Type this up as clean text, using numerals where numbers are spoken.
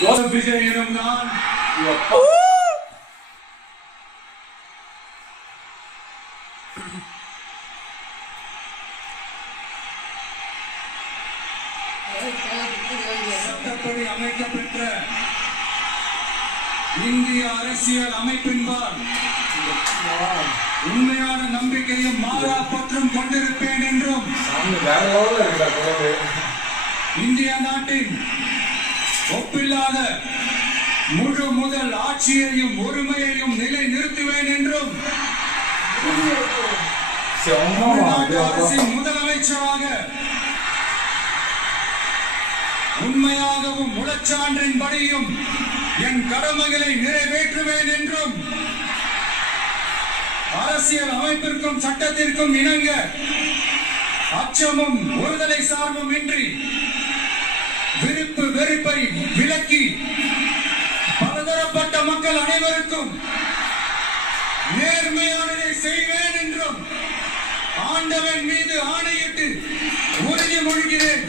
Joseph Vijay எனும் நான் சட்டப்படி அமைக்கப்பெற்ற இந்திய அரசியல் அமைப்பின்பால் உண்மையான நம்பிக்கையும் மாறா பற்றும் கொண்டிருப்பேன் என்றும் இந்திய நாட்டின் ஒப்பில்லாத முழு முதல் ஆட்சியையும் ஒருமையையும் நிலை நிறுத்துவேன் என்றும் தமிழ்நாட்டு அரசின் முதலமைச்சராக உண்மையாகவும் முழச்சான்றின்படியும் என் கடமைகளை நிறைவேற்றுவேன் என்றும் அரசியல் அமைப்பிற்கும் சட்டத்திற்கும் இணங்க அச்சமும் ஒருதலை சார்பும் இன்றி விருப்பு வெறுப்பை விலக்கி பலதரப்பட்ட மக்கள் அனைவருக்கும் நேர்மையானதை செய்வேன் என்றும் ஆண்டவன் மீது ஆணையிட்டு உறுதிமொழிகிறேன்.